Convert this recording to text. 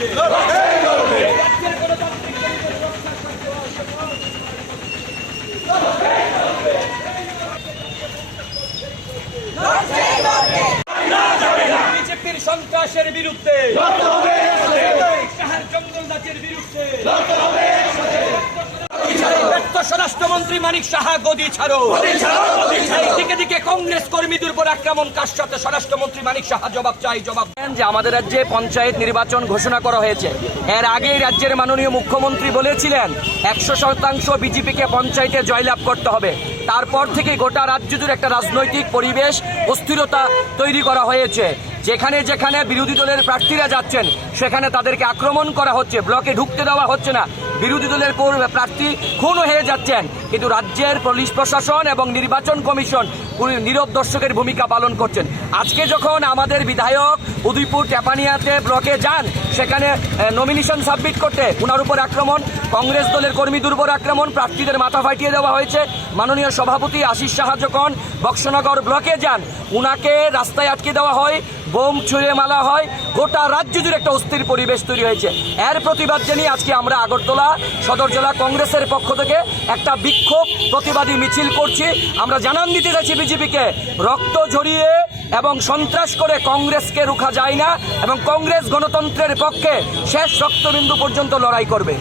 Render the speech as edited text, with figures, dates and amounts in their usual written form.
বিরুদ্ধে বিজেপির সন্ত্রাসের বিরুদ্ধে জঙ্গল রাজ্যের বিরুদ্ধে স্বরাষ্ট্রমন্ত্রী মানিক সাহা গদি ছাড়ো। দিকে দিকে কংগ্রেস কর্মীদের উপর আক্রমণ, কার সাথে স্বরাষ্ট্রমন্ত্রী মানিক সাহা জবাব চাই। জবাব যে আমাদের রাজ্যে পঞ্চায়েত নির্বাচন ঘোষণা করা হয়েছে, এর আগেই রাজ্যের মাননীয় মুখ্যমন্ত্রী বলেছিলেন 100% বিজেপিকে পঞ্চায়েতে জয়লাভ করতে হবে। তারপর থেকে গোটা রাজ্য জুড়ে একটা রাজনৈতিক পরিবেশ, অস্থিরতা তৈরি করা হয়েছে। যেখানে যেখানে বিরোধী দলের প্রার্থীরা যাচ্ছেন সেখানে তাদেরকে আক্রমণ করা হচ্ছে, ব্লকে ঢুকতে দেওয়া হচ্ছে না, বিরোধী দলের প্রার্থী খুন হয়ে যাচ্ছেন। কিন্তু রাজ্যের পুলিশ প্রশাসন এবং নির্বাচন কমিশন নীরব দর্শকের ভূমিকা পালন করছেন। আজকে যখন আমাদের বিধায়ক উদয়পুর টেপানিয়াতে ব্লকে যান, সেখানে নমিনেশন সাবমিট করতে ওনার উপর আক্রমণ, কংগ্রেস দলের কর্মীদের উপর আক্রমণ, প্রার্থীদের মাথা ফাটিয়ে দেওয়া হয়েছে। মাননীয় সভাপতি আশিস সাহা যখন বক্সনগর ব্লকে যান, উনাকে রাস্তায় আটকে দেওয়া হয়, বোম ছুঁড়ে মারা হয়। গোটা রাজ্য জুড়ে একটা অস্থির পরিবেশ তৈরি হয়েছে। এর প্রতিবাদ জানিয়ে আজকে আমরা আগরতলা সদর জেলা কংগ্রেসের পক্ষ থেকে একটা বিক্ষোভ প্রতিবাদী মিছিল করছি। আমরা জানান দিতে চাইছি বিজেপিকে, রক্ত ঝরিয়ে এবং সন্ত্রাস করে কংগ্রেসকে রুখা যায় না এবং কংগ্রেস গণতন্ত্রের পক্ষে শেষ রক্তবিন্দু পর্যন্ত লড়াই করবে।